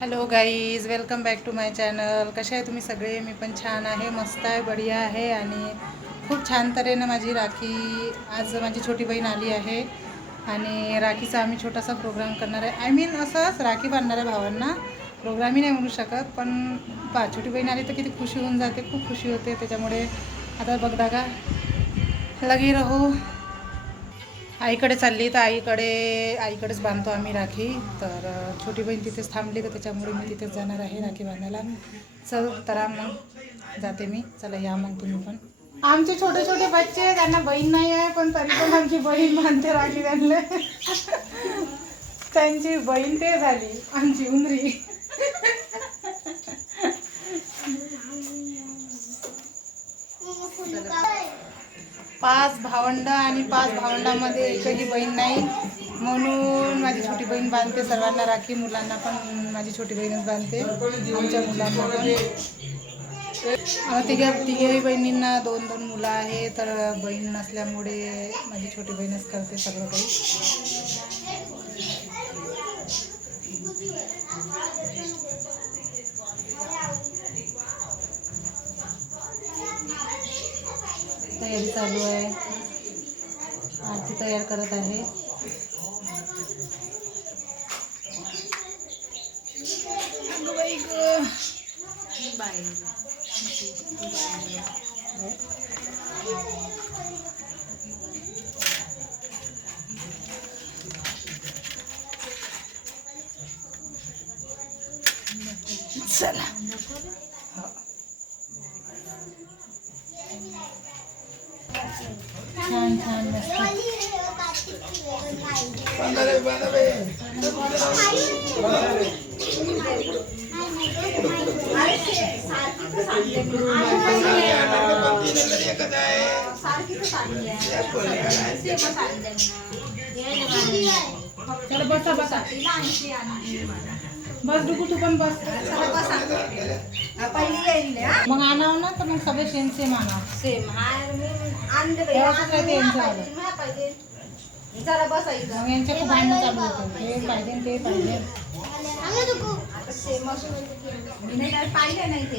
Hello guys welcome back to my channel कसे आहे तुम्ही सगळे? मी पण छान आहे मस्त आहे बढिया आहे आणि खूप छान तऱ्हेनं माझी राखी आज माझी छोटी बहीण आली आहे आणि राखीचा आम्ही छोटासा प्रोग्राम करणार आहे. आय मीन असंच राखी बांधणार आहे भावांना. प्रोग्रामही नाही म्हणू शकत पण पा छोटी बहीण आली तर किती खुशी होऊन जाते खूप खुशी होते. त्याच्यामुळे आता बघ का? लगी राहू. आईकडे चालली तर आईकडे आईकडेच बांधतो आम्ही राखी. तर छोटी बहीण तिथेच थांबली तर त्याच्यामुळे मी तिथेच जाणार आहे राखी बांधायला. चल तर मग जाते मी. चला या मग तुम्ही पण. आमचे छोटे छोटे बच्चे त्यांना बहीण नाही आहे पण तरी पण आमची बहीण बांधते राखी त्यांना. त्यांची बहीण ते झाली आमची उमरी. पाच भावंड आणि पाच भावंडामध्ये एकही बहीण नाही. म्हणून माझी छोटी बहीण बांधते सर्वांना राखी मुलांना पण माझी छोटी बहीणच बांधते आमच्या मुलांना पण. तिघ्या तिघ्याही बहिणींना दोन दोन मुलं आहे तर बहीण नसल्यामुळे माझी छोटी बहीणच करते सगळं काही. तयारी चालू आहे आरती तयार करत आहे चला हो. छान छान मस्त चला बसा बसा बस। डुकू तू पण बस। मग आणाव ना तर मग सगळे सेम सेम आणाव राहते यांच्यावालं. जरा बसायचं मग यांच्या खूप भांडणं चालू होते. हे पाहिजे आणि ते पाहिजे. आता मी नाही काय पाहिलं नाही ते.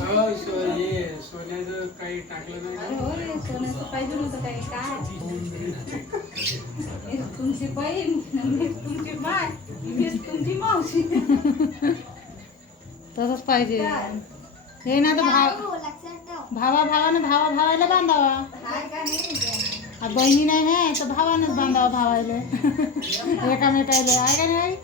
हो, सो- हे सोन्याचं काही टाकलं नाही अरे का? हो रे सोन्याचं पाहिजे नव्हतं काही. काय? मीच तुमची बहीण मीच तुमची माय मीच तुमची मावशी. तसंच पाहिजे. हे ना तर भाव भावा भावानं भावा भावायला बांधावा. हाय का नाही आ, बहिणी नाही आहे तर भावानंच बांधावा भावायला. एकामेकायला. आहे का नाही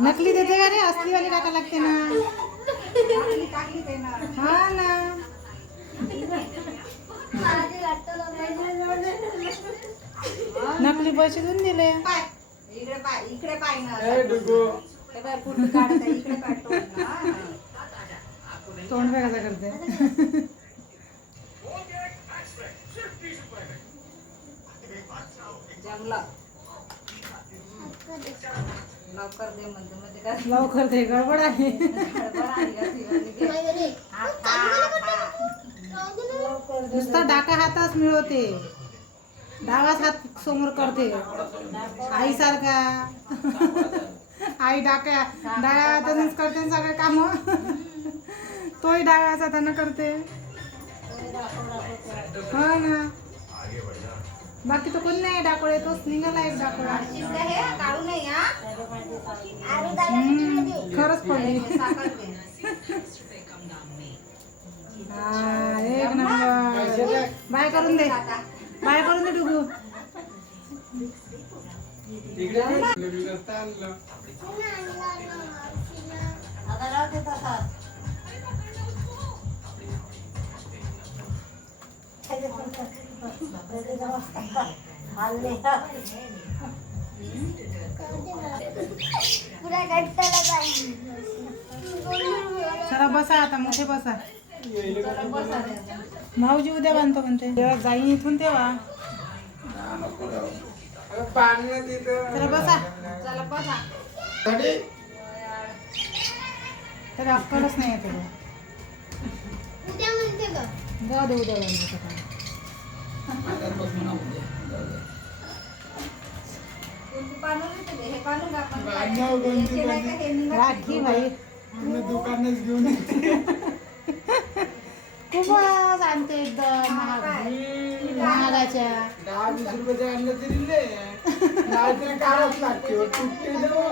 नकली देते का रे असलीवाली टाका लागते ना. हा ना. नकली पैसे देऊन दिले. इकडे पाय इकडे पाय ना. काढत इकडे काढतो ना तोंड वेगळं करते. जमलं लवकर दे म्हणते म्हणजे काय? लवकर ते गडबड आहे. नुसता डाका हाताच मिळवते. डावाच हात समोर करते. आई सारखा आई डाक्या डाव्या हातानेच करते सगळे काम. तोही डाव्या हाताने करते. हो ना. बाकी तर कोण नाही डाकोळे तोच निघाला एक डाकोळा. हे हा? खरंच पडली. हा, एक नंबर. बाय करून दे. बाय करून दे डुगू. इकडे लग्न नसतं आणलं आता राहू दे तसाच. चला बसा आता मोठे बसा. भाऊजी उद्या बांधतो म्हणते. जेव्हा जाईन इथून तेव्हा. तिथं बसा. चला बसा. तर अक्कलच नाही येते दे उद्या का का राखी भाई दुकानच घेऊन येते. खूपच आणते एकदम महाग. महागाच्या. दहा वीस रुपयाचे आणलं तरी नाहीतरी काढावंच लागते हो, तुटते ना हो.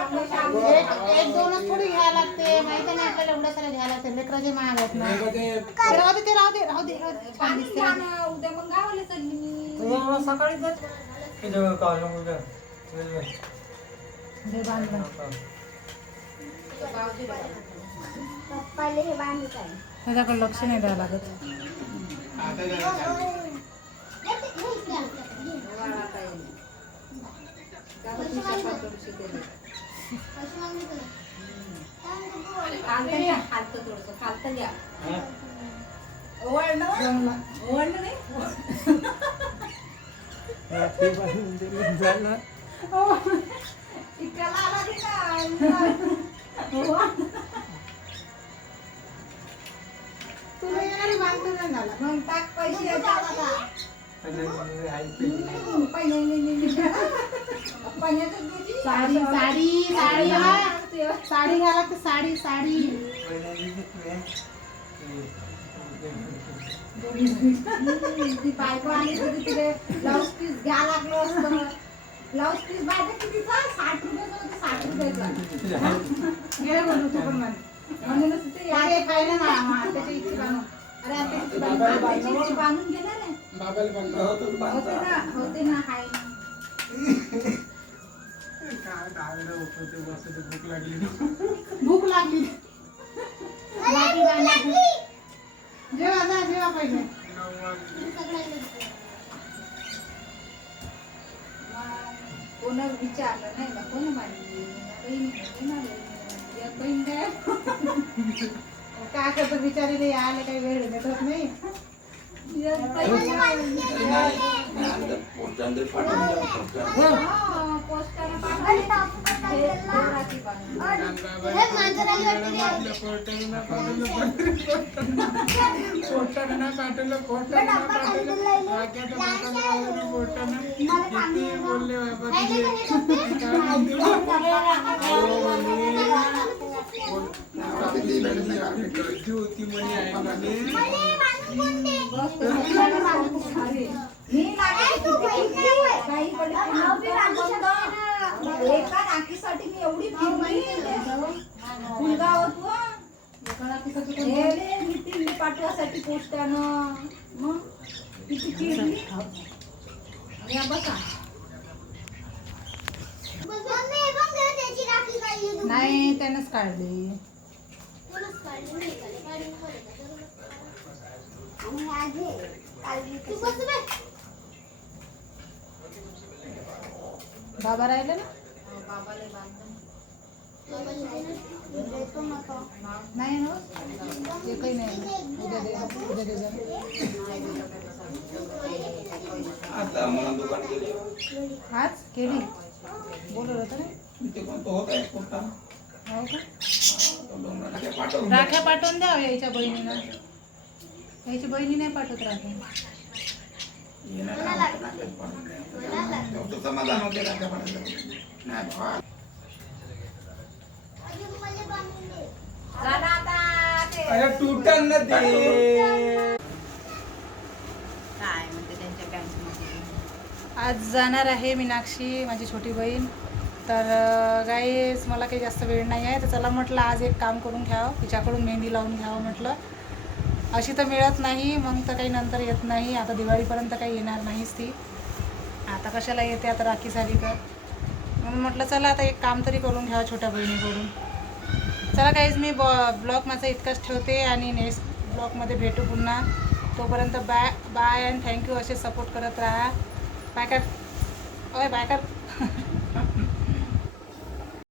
एक दोनच थोडी घ्यायला लागते. माहिती नाही आपल्याला एवढं सारं घ्यायला लागते. लेकराचे महाग आहेत ना. राहू दे ते राहू दे राहू दे छान दिसते उद्या मग गावाला चालली मी. सकाळी जात बांधलं पप्पाले हे बांधलं काय? त्याच्याकडे लक्ष नाही द्यावं लागत. आता जरा चालते. साडी साडी साडी हा. साडी घ्यायला लागते साडी साडी. ती बायको आली तरी तिथे ब्लाऊज पीस घ्या लागलो असतं. ब्लाऊज पीस बायको कितीचा साठ रुपयाचा होता साठ रुपयाचा गेले बोलू तू पण म्हण. म्हणूनच ते खायला ना हा, त्याच्या इच्छे बांधू. अरे आता बांधून घेणार आहे बाबाला बांधलं होतं ना होते ना हाय. ना काय होतं ते भूक लागली. ना. भूक लागली. जेवा जा जेवा पहिले. नऊ वाजले. कोण विचारलं नाही ना कोण मांडली? बहीण ना बहीण काय काय करतो बिचारी नाही आले काही वेळ भेटत नाही या बहीण हा, पोस्टाने पाठवले. हे देवराची बांधली. आपल्या पोस्टाने नाही पाठवलं, पोस्टाने नाही पाठवलं, पोस्टाने नाही पाठवलं. राख्याच्या पोस्टाने पाठवलं, पोस्टाने. किती बोलले बाबा तुझे. काय म्हणते? गर्दी होती म्हणे आहे म्हणे बस ते पोस्टाने पाठवले. अरे, मी लागायची किती? काही कडे बंद. एका राखीसाठी मी एवढी फिरली फुलगावात व. हे रे, मीटिंग पाठवासाठी पोस्टानं मग किती फिरली या बसा नाही त्यानंच काढली. बाबा राहिले ना? बाबाला बांधून नाही ना? ते काही नाही. उद्या दे उद्या दे जा. आता मला दुकान केली. आज केली? बोलत होतं ना? हो राख्या पाठवून द्या यायच्या बहिणीनं यायची बहिणी नाही पाठवत राख्या. अरे तुटन ना ते. काय म्हणते त्यांच्या बँकमध्ये आज जाणार आहे मीनाक्षी माझी छोटी बहीण. तर गाईस मला काही जास्त वेळ नाही आहे. तर चला म्हटलं आज एक काम करून घ्यावं. तिच्याकडून मेहंदी लावून घ्यावं म्हटलं. अशी तर मिळत नाही मग तर काही नंतर येत नाही. आता दिवाळीपर्यंत काही येणार नाहीच ती. आता कशाला येते आता राखी झाली तर म्हणून म्हटलं चला आता एक काम तरी करून घ्यावं छोट्या बहिणीकडून. चला काहीच मी बॉ ब्लॉग माझा इतकाच ठेवते आणि नेक्स्ट ब्लॉगमध्ये भेटू पुन्हा. तोपर्यंत bye bye and thank you असे सपोर्ट करत राहा. बाय कर ओय बाय कर